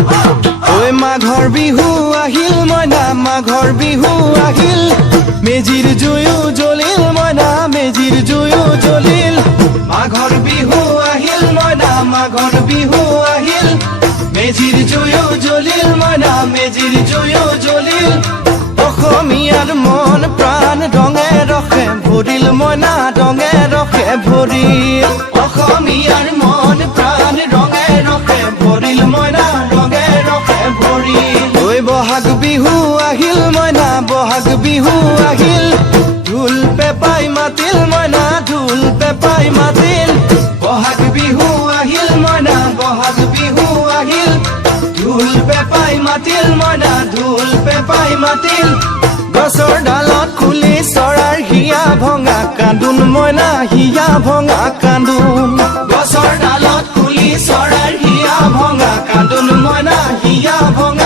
ঐ মাঘৰ বিহু আহিল মইনা মাঘৰ বিহু আহিল মেজিৰ জুয়ো জ্বলিল মইনা মেজিৰ জুয়ো জ্বলিল মাঘৰ বিহু আহিল মইনা মাঘৰ বিহু আহিল মেজিৰ জুয়ো জ্বলিল মইনা মেজিৰ জুয়ো জ্বলিল অসমীয়াৰ মন প্ৰাণ ৰঙে ৰখে ভৰিল মইনা ৰঙে ৰখে ভৰিল অসমীয়াৰ মন প্ৰাণ ৰঙে ৰখে ভৰিল মইনা ৰঙে ৰখে ভৰিল ঐ বহাগ বিহু আহিল মইনা বহাগ বিহু আহিল ঢোল পেপাই মাতিল মইনা ঢোল পেপাই মাতিল বহাগ বিহু আহিল মইনা বহাগ বিহু আহিল ঢোল পেপাই মাতিল মইনা ঢোল পেপাই মাতিল গছৰ ডালত খুলি চৰাৰ হিয়া ভঙা কান্দোন মইনা হিয়া ভঙা কান্দোন গছৰ ডালত খুলি চৰাৰ হিয়া ভঙা কান্দোন মইনা হিয়া ভঙা